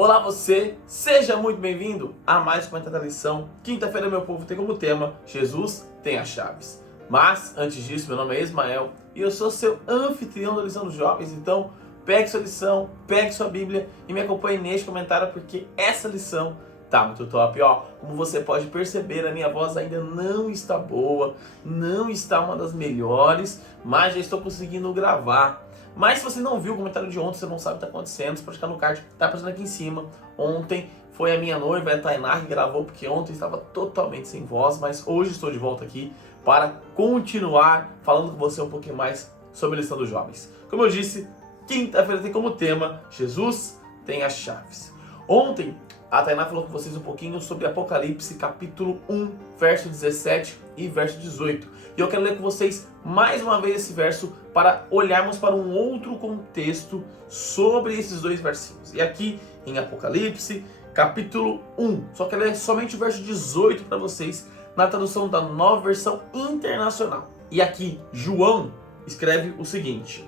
Olá você, seja muito bem-vindo a mais uma comentário da lição. Quinta-feira, meu povo, tem como tema Jesus tem as chaves. Mas, antes disso, meu nome é Ismael e eu sou seu anfitrião da lição dos jovens. Então, pegue sua lição, pegue sua Bíblia e me acompanhe neste comentário porque essa lição tá muito top, ó. Como você pode perceber, a minha voz ainda não está boa, não está uma das melhores, mas já estou conseguindo gravar. Mas se você não viu o comentário de ontem, você não sabe o que está acontecendo, você pode ficar no card, tá aparecendo aqui em cima. Ontem foi a minha noiva, a Tainá, que gravou, porque ontem estava totalmente sem voz, mas hoje estou de volta aqui para continuar falando com você um pouquinho mais sobre a lição dos jovens. Como eu disse, quinta-feira tem como tema Jesus tem as chaves. Ontem a Tainá falou com vocês um pouquinho sobre Apocalipse capítulo 1, verso 17 e verso 18. E eu quero ler com vocês mais uma vez esse verso para olharmos para um outro contexto sobre esses dois versinhos. E aqui em Apocalipse capítulo 1, só quero ler somente o verso 18 para vocês na tradução da Nova Versão Internacional. E aqui João escreve o seguinte: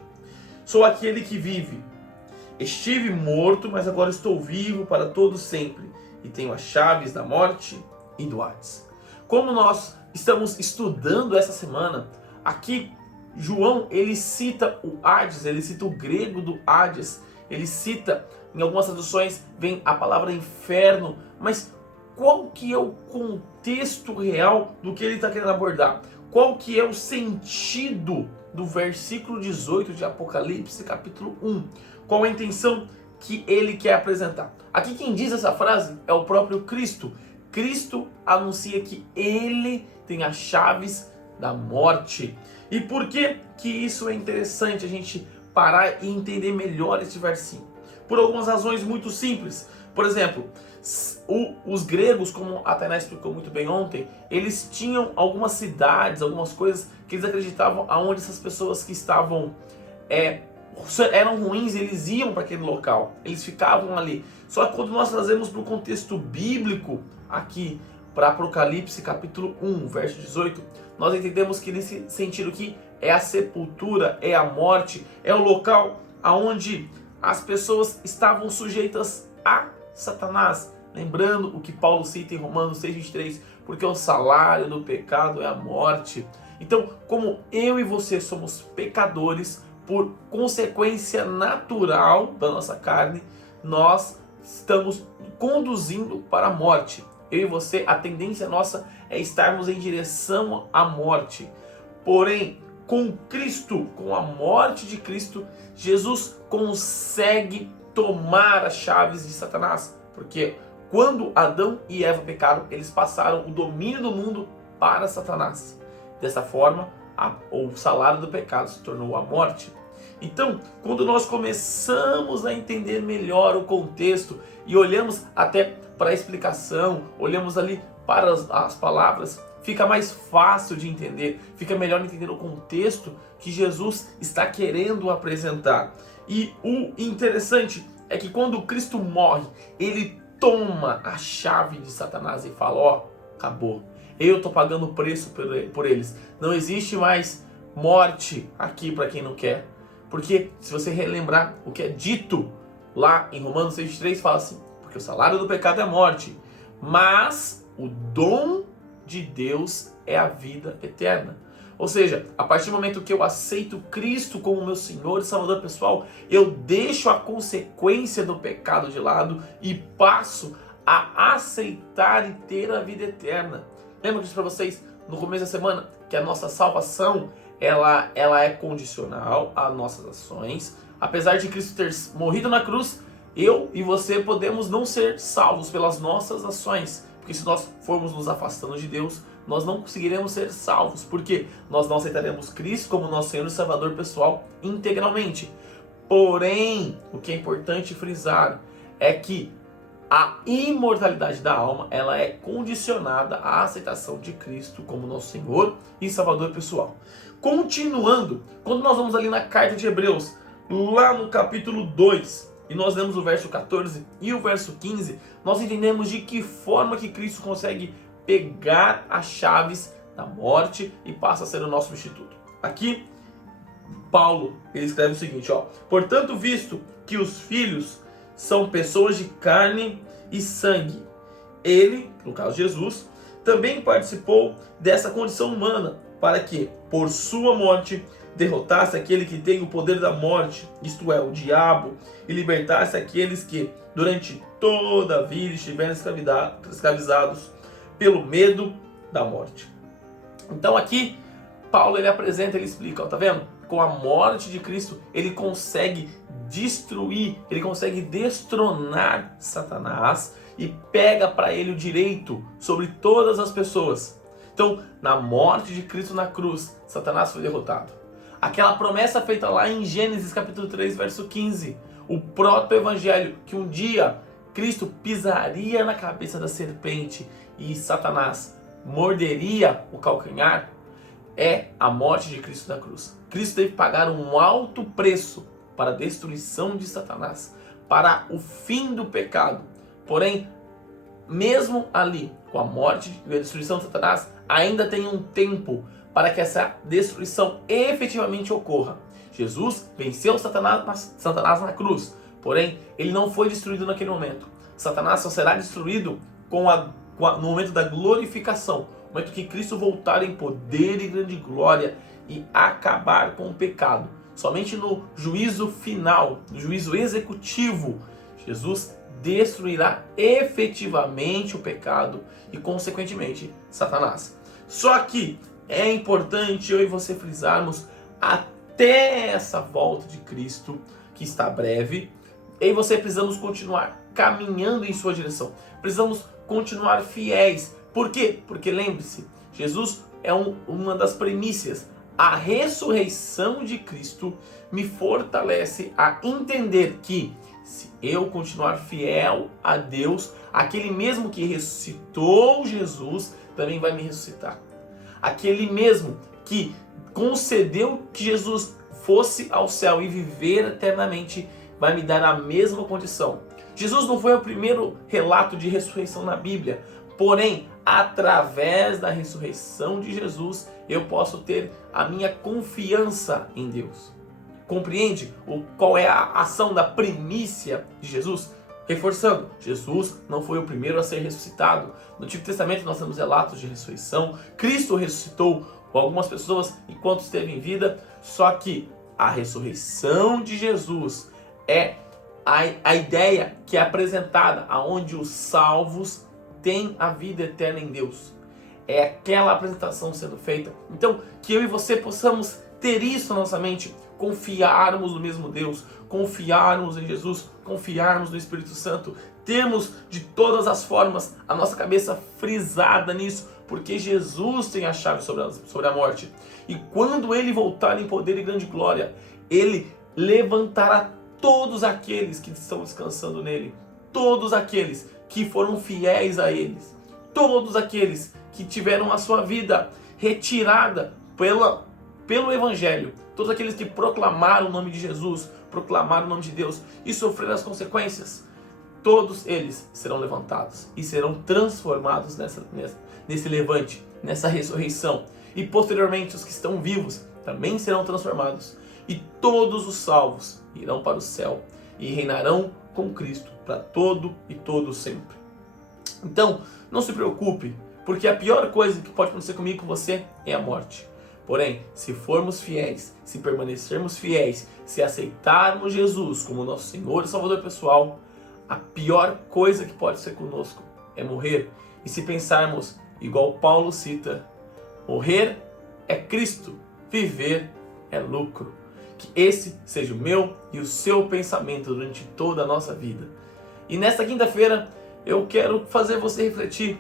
sou aquele que vive. Estive morto, mas agora estou vivo para todo sempre e tenho as chaves da morte e do Hades. Como nós estamos estudando essa semana, aqui João ele cita o Hades, ele cita o grego do Hades, ele cita, em algumas traduções vem a palavra inferno, mas qual que é o contexto real do que ele está querendo abordar? Qual que é o sentido do versículo 18 de Apocalipse capítulo 1? Qual a intenção que ele quer apresentar? Aqui quem diz essa frase é o próprio Cristo. Cristo anuncia que ele tem as chaves da morte. E por que isso é interessante a gente parar e entender melhor esse versinho? Por algumas razões muito simples. Por exemplo, os gregos, como a Tainá explicou muito bem ontem, eles tinham algumas cidades, algumas coisas que eles acreditavam aonde essas pessoas que estavam eram ruins, eles iam para aquele local, eles ficavam ali. Só que quando nós trazemos para o contexto bíblico, aqui para Apocalipse capítulo 1, verso 18, nós entendemos que nesse sentido que é a sepultura, é a morte, é o local aonde as pessoas estavam sujeitas a Satanás. Lembrando o que Paulo cita em Romanos 6,23, porque o salário do pecado é a morte. Então, como eu e você somos pecadores, por consequência natural da nossa carne, nós estamos conduzindo para a morte. Eu e você, a tendência nossa é estarmos em direção à morte. Porém, com Cristo, com a morte de Cristo, Jesus consegue tomar as chaves de Satanás. Porque quando Adão e Eva pecaram, eles passaram o domínio do mundo para Satanás. Dessa forma, o salário do pecado se tornou a morte. Então, quando nós começamos a entender melhor o contexto e olhamos até para a explicação, olhamos ali para as palavras, fica mais fácil de entender, fica melhor entender o contexto que Jesus está querendo apresentar. E o interessante é que quando Cristo morre, ele toma a chave de Satanás e fala: ó, acabou, eu estou pagando o preço por eles, não existe mais morte aqui para quem não quer. Porque se você relembrar o que é dito lá em Romanos 6,3, fala assim: porque o salário do pecado é a morte, mas o dom de Deus é a vida eterna. Ou seja, a partir do momento que eu aceito Cristo como meu Senhor e Salvador pessoal, eu deixo a consequência do pecado de lado e passo a aceitar e ter a vida eterna. Lembra que eu disse para vocês no começo da semana que a nossa salvação ela é condicional às nossas ações. Apesar de Cristo ter morrido na cruz, eu e você podemos não ser salvos pelas nossas ações. Porque se nós formos nos afastando de Deus, nós não conseguiremos ser salvos. Porque nós não aceitaremos Cristo como nosso Senhor e Salvador pessoal integralmente. Porém, o que é importante frisar é que a imortalidade da alma, ela é condicionada à aceitação de Cristo como nosso Senhor e Salvador pessoal. Continuando, quando nós vamos ali na carta de Hebreus, lá no capítulo 2, e nós lemos o verso 14 e o verso 15, nós entendemos de que forma que Cristo consegue pegar as chaves da morte e passa a ser o nosso substituto. Aqui, Paulo, ele escreve o seguinte, ó: portanto, visto que os filhos são pessoas de carne e sangue. Ele, no caso Jesus, também participou dessa condição humana para que, por sua morte, derrotasse aquele que tem o poder da morte, isto é, o diabo, e libertasse aqueles que, durante toda a vida, estiveram escravizados pelo medo da morte. Então aqui, Paulo ele apresenta, ele explica, ó, tá vendo? Com a morte de Cristo, ele consegue destruir, ele consegue destronar Satanás e pega para ele o direito sobre todas as pessoas. Então, na morte de Cristo na cruz, Satanás foi derrotado. Aquela promessa feita lá em Gênesis capítulo 3, verso 15, o proto-evangelho, que um dia Cristo pisaria na cabeça da serpente e Satanás morderia o calcanhar, é a morte de Cristo na cruz. Cristo teve que pagar um alto preço para a destruição de Satanás, para o fim do pecado. Porém, mesmo ali, com a morte e a destruição de Satanás, ainda tem um tempo para que essa destruição efetivamente ocorra. Jesus venceu Satanás na cruz, porém, ele não foi destruído naquele momento. Satanás só será destruído no momento da glorificação, no momento que Cristo voltar em poder e grande glória e acabar com o pecado. Somente no juízo final, no juízo executivo, Jesus destruirá efetivamente o pecado e, consequentemente, Satanás. Só que é importante eu e você frisarmos até essa volta de Cristo, que está breve, eu e você precisamos continuar caminhando em sua direção. Precisamos continuar fiéis. Por quê? Porque lembre-se, Jesus é uma das premissas. A ressurreição de Cristo me fortalece a entender que, se eu continuar fiel a Deus, aquele mesmo que ressuscitou Jesus também vai me ressuscitar. Aquele mesmo que concedeu que Jesus fosse ao céu e viver eternamente vai me dar a mesma condição. Jesus não foi o primeiro relato de ressurreição na Bíblia, porém, através da ressurreição de Jesus, eu posso ter a minha confiança em Deus. Compreende qual é a ação da primícia de Jesus? Reforçando, Jesus não foi o primeiro a ser ressuscitado. No Antigo Testamento nós temos relatos de ressurreição. Cristo ressuscitou algumas pessoas enquanto esteve em vida. Só que a ressurreição de Jesus é a ideia que é apresentada aonde os salvos têm a vida eterna em Deus. É aquela apresentação sendo feita. Então, que eu e você possamos ter isso na nossa mente, confiarmos no mesmo Deus, confiarmos em Jesus, confiarmos no Espírito Santo, termos de todas as formas a nossa cabeça frisada nisso, porque Jesus tem a chave sobre a morte. E quando ele voltar em poder e grande glória, ele levantará todos aqueles que estão descansando nele, todos aqueles que foram fiéis a eles, todos aqueles que tiveram a sua vida retirada pelo Evangelho, todos aqueles que proclamaram o nome de Jesus, proclamaram o nome de Deus e sofreram as consequências, todos eles serão levantados e serão transformados nesse levante, nessa ressurreição. E posteriormente os que estão vivos também serão transformados. E todos os salvos irão para o céu e reinarão com Cristo para todo e todo sempre. Então, não se preocupe, porque a pior coisa que pode acontecer comigo e com você é a morte. Porém, se formos fiéis, se permanecermos fiéis, se aceitarmos Jesus como nosso Senhor e Salvador pessoal, a pior coisa que pode ser conosco é morrer. E se pensarmos, igual Paulo cita, morrer é Cristo, viver é lucro. Que esse seja o meu e o seu pensamento durante toda a nossa vida. E nesta quinta-feira eu quero fazer você refletir,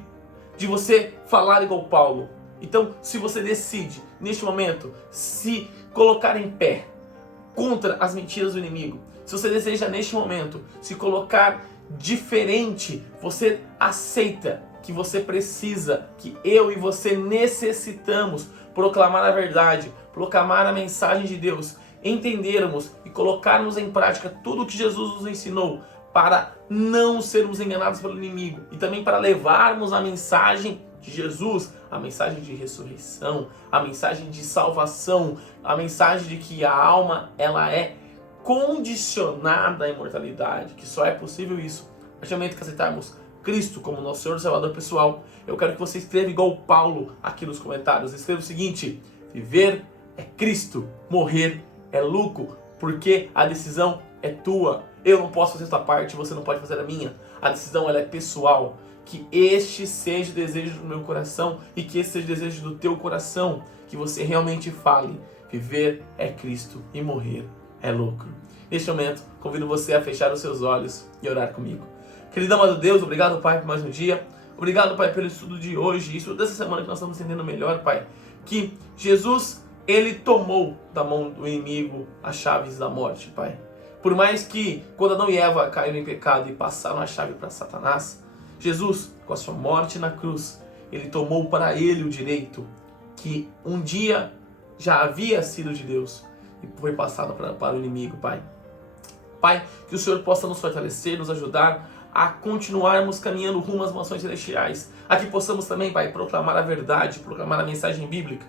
de você falar igual Paulo. Então, se você decide, neste momento, se colocar em pé contra as mentiras do inimigo, se você deseja, neste momento, se colocar diferente, você aceita que você precisa, que eu e você necessitamos proclamar a verdade, proclamar a mensagem de Deus, entendermos e colocarmos em prática tudo o que Jesus nos ensinou para não sermos enganados pelo inimigo e também para levarmos a mensagem de Jesus, a mensagem de ressurreição, a mensagem de salvação, a mensagem de que a alma ela é condicionada à imortalidade, que só é possível isso a partir do momento que aceitarmos Cristo como nosso Senhor e Salvador pessoal. Eu quero que você escreva igual Paulo aqui nos comentários. Escreva o seguinte: viver é Cristo, morrer é lucro, porque a decisão é tua. Eu não posso fazer a sua parte, você não pode fazer a minha. A decisão ela é pessoal. Que este seja o desejo do meu coração e que esse seja o desejo do teu coração. Que você realmente fale: viver é Cristo e morrer é lucro. Neste momento, convido você a fechar os seus olhos e orar comigo. Querido amado Deus, obrigado, Pai, por mais um dia. Obrigado, Pai, pelo estudo de hoje, isso dessa semana que nós estamos entendendo melhor, Pai. Que Jesus, Ele tomou da mão do inimigo as chaves da morte, Pai. Por mais que quando Adão e Eva caíram em pecado e passaram a chave para Satanás, Jesus, com a sua morte na cruz, Ele tomou para Ele o direito que um dia já havia sido de Deus e foi passado para o inimigo, Pai. Pai, que o Senhor possa nos fortalecer, nos ajudar a continuarmos caminhando rumo às mansões celestiais. A que possamos também, Pai, proclamar a verdade, proclamar a mensagem bíblica,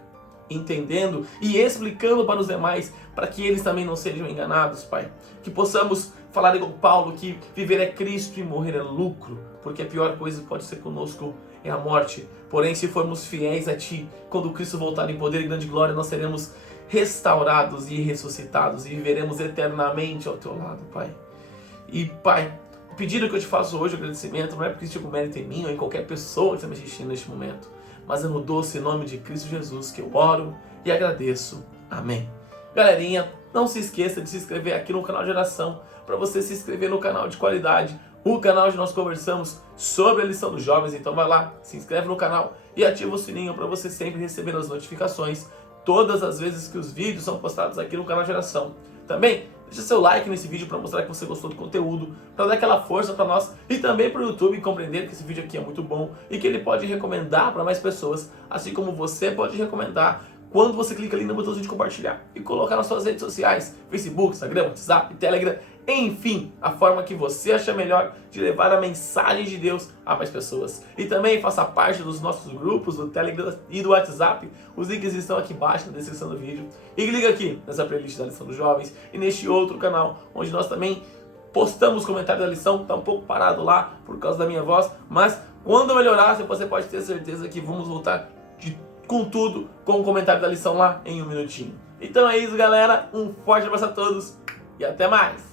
entendendo e explicando para os demais, para que eles também não sejam enganados, Pai. Que possamos falar igual Paulo, que viver é Cristo e morrer é lucro, porque a pior coisa que pode ser conosco é a morte. Porém, se formos fiéis a Ti, quando Cristo voltar em poder e grande glória, nós seremos restaurados e ressuscitados e viveremos eternamente ao Teu lado, Pai. E, Pai, o pedido que eu te faço hoje, o agradecimento, não é porque existe algum mérito em mim ou em qualquer pessoa que está me assistindo neste momento, mas é no doce nome de Cristo Jesus que eu oro e agradeço. Amém. Galerinha, não se esqueça de se inscrever aqui no canal de oração, para você se inscrever no canal de qualidade, o canal onde nós conversamos sobre a lição dos jovens. Então vai lá, se inscreve no canal e ativa o sininho para você sempre receber as notificações todas as vezes que os vídeos são postados aqui no canal de oração. Também deixa seu like nesse vídeo para mostrar que você gostou do conteúdo, para dar aquela força para nós e também para o YouTube compreender que esse vídeo aqui é muito bom e que ele pode recomendar para mais pessoas, assim como você pode recomendar quando você clica ali no botãozinho de compartilhar e colocar nas suas redes sociais, Facebook, Instagram, WhatsApp, Telegram, enfim, a forma que você achar melhor de levar a mensagem de Deus a mais pessoas. E também faça parte dos nossos grupos do Telegram e do WhatsApp. Os links estão aqui embaixo na descrição do vídeo. E clica aqui nessa playlist da lição dos jovens e neste outro canal, onde nós também postamos comentários da lição. Está um pouco parado lá por causa da minha voz, mas quando melhorar, você pode ter certeza que vamos voltar com tudo, com o comentário da lição lá em um minutinho. Então é isso, galera. Um forte abraço a todos e até mais!